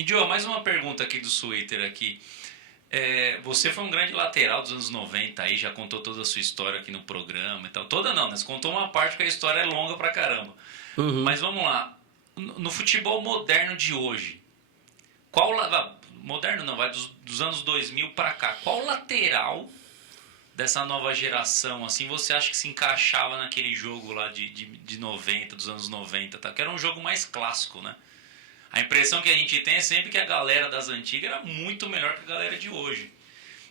Índio, mais uma pergunta aqui do Twitter aqui. Você foi um grande lateral dos anos 90 aí, já contou toda a sua história aqui no programa e tal. Toda não, né? Você contou uma parte que a história é longa pra caramba. Uhum. Mas vamos lá. No futebol moderno de hoje, moderno não, vai dos anos 2000 pra cá. Qual lateral dessa nova geração, assim, você acha que se encaixava naquele jogo lá de 90, dos anos 90, tá? Que era um jogo mais clássico, né? A impressão que a gente tem é sempre que a galera das antigas era muito melhor que a galera de hoje.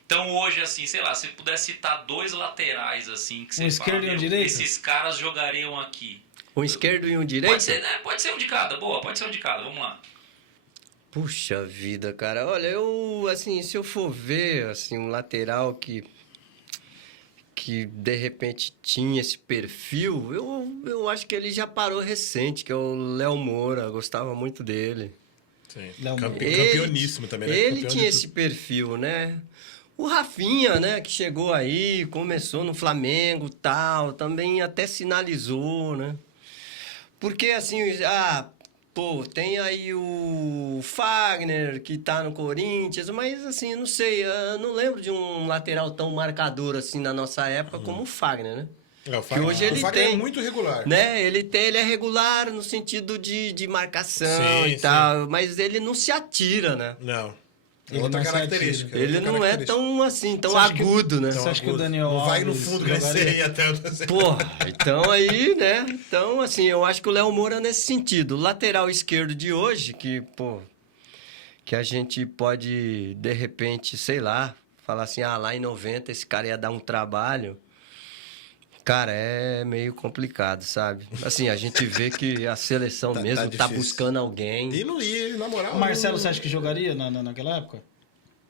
Então hoje, assim, sei lá, se pudesse citar dois laterais, assim, que você esquerdo e um direito? esses caras jogariam aqui. Um esquerdo e um direito? Pode ser, né? Pode ser um de cada, boa, pode ser um de cada, vamos lá. Puxa vida, cara. Olha, assim, se eu for ver, assim, um lateral que de repente tinha esse perfil, eu acho que ele já parou recente, que é o Léo Moura. Eu gostava muito dele. Sim. Campeoníssimo também, né? Ele Campeão tinha esse perfil, né? O Rafinha, né, que chegou aí, começou no Flamengo, tal, também até sinalizou, né? Porque assim, tem aí o Fagner, que tá no Corinthians, mas assim, não sei, eu não lembro de um lateral tão marcador assim na nossa época como o Fagner, né? O Fagner, que hoje ele Fagner tem, é muito regular. Né? Ele é regular no sentido de marcação Sim, e tal, mas ele não se atira, né? Não. Ele Outra não se característica. atira. Ele não é tão assim, tão Você acha agudo, né? Você acha que o Daniel Não vai no Alves fundo jogaria? crescer até... Porra, então aí, né? Então, assim, eu acho que o Léo Moura nesse sentido. O lateral esquerdo de hoje, que a gente pode, de repente, sei lá, falar assim, lá em 90 esse cara ia dar um trabalho. Cara, é meio complicado, sabe? Assim, a gente vê que a seleção mesmo tá difícil. buscando alguém. E não ia, na moral. O Marcelo, você acha que jogaria naquela época?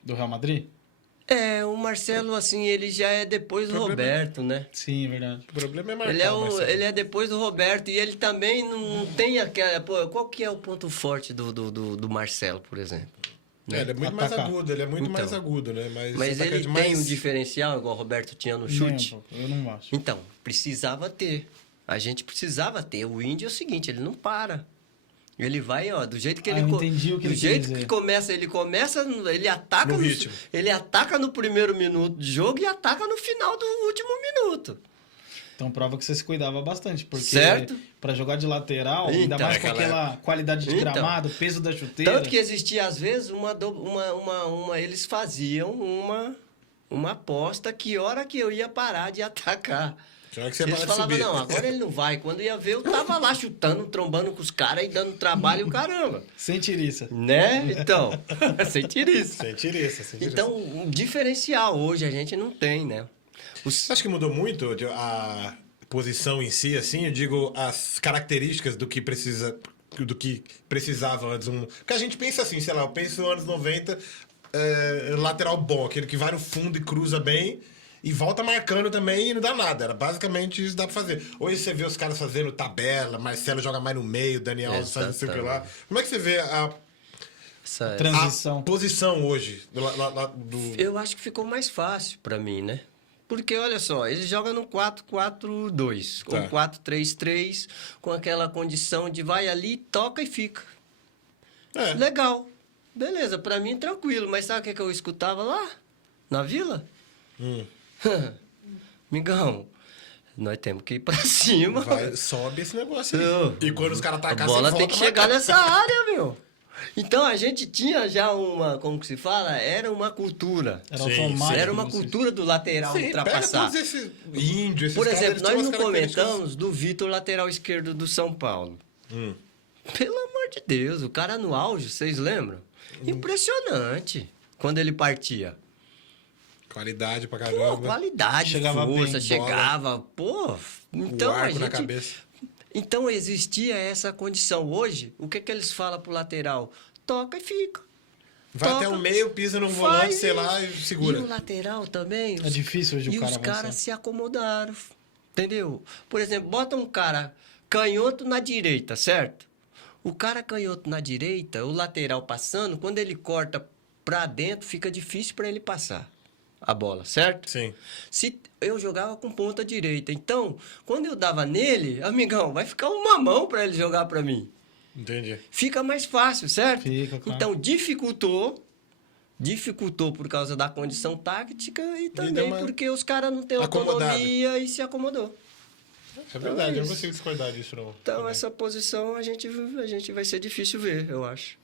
Do Real Madrid? O Marcelo, assim, ele já é depois do Roberto, né? Sim, é verdade. O problema é marcar Ele é depois do Roberto e ele também não tem aquela... Pô, qual que é o ponto forte do Marcelo, por exemplo? Ele é muito mais Atacar. agudo, ele é muito Então. mais agudo, né? Mas ele atacante tem um diferencial, igual o Roberto tinha no chute? Não, eu não acho. Então, precisava ter. A gente precisava ter. O Índio é o seguinte, ele não para. Ele vai, do jeito que ele... eu entendi o que do ele jeito quis dizer. que começa, ele ataca No ritmo. ele ataca no primeiro minuto de jogo e ataca no final do último minuto. Então prova que você se cuidava bastante, porque Certo. pra jogar de lateral, ainda Então. mais com aquela qualidade de Então. gramado, peso da chuteira. Tanto que existia, às vezes, eles faziam uma aposta que hora que eu ia parar de atacar. Tinha que você Eles para de falavam, subir. não, agora ele não vai. Quando ia ver, eu tava lá chutando, trombando com os caras e dando trabalho, caramba. Sem tiriça. Né? Então, sem tiriça. Sem tiriça. Então, um diferencial hoje a gente não tem, né? Você acha que mudou muito a posição em si, assim? Eu digo, as características do que precisava antes. Porque a gente pensa assim, sei lá, eu penso nos anos 90, lateral bom, aquele que vai no fundo e cruza bem e volta marcando também e não dá nada. Era basicamente isso que dá pra fazer. Hoje você vê os caras fazendo tabela, Marcelo joga mais no meio, Daniel Alves faz não sei o que lá. Como é que você vê Essa- Transição. a posição hoje do... Eu acho que ficou mais fácil pra mim, né? Porque, olha só, ele joga no 4-4-2, Tá. ou 4-3-3, com aquela condição de vai ali, toca e fica. É. Legal. Beleza, pra mim tranquilo. Mas sabe o que eu escutava lá? Na vila? Migão, nós temos que ir pra cima. Sobe esse negócio aí. Não. E quando os caras A atacar, bola você tem volta que chegar marcando. nessa área, meu. Então a gente tinha já como que se fala? Era uma cultura. Era Sim, automático. Era uma vocês. cultura do lateral Sim, pega ultrapassar. todos esses índios, esses Por caras, exemplo, eles nós têm não umas características- comentamos do Vitor, lateral esquerdo do São Paulo. Hum. Pelo amor de Deus, o cara no auge, vocês lembram? Impressionante quando ele partia. Qualidade pra Pô, caramba. qualidade, Chegava força, bem, chegava, pô. Então o a arco gente... na cabeça. Então existia essa condição. Hoje, o que eles falam pro lateral? Toca e fica. Vai Toca, até o meio, pisa no faz volante, sei isso. lá, e segura. E o lateral também. É difícil hoje o E cara os avançar. caras se acomodaram. Entendeu? Por exemplo, bota um cara canhoto na direita, certo? O cara canhoto na direita, o lateral passando, quando ele corta pra dentro, fica difícil pra ele passar a bola, certo? Sim. Se eu jogava com ponta direita, então, quando eu dava nele, amigão, vai ficar uma mão pra ele jogar pra mim. Entendi. Fica mais fácil, certo? Fica, claro. Então, dificultou por causa da condição tática e também deu uma porque os caras não têm acomodada. autonomia e se acomodou. É verdade, eu não isso. consigo discordar disso, não. Então, Também. essa posição a gente vai ser difícil ver, eu acho.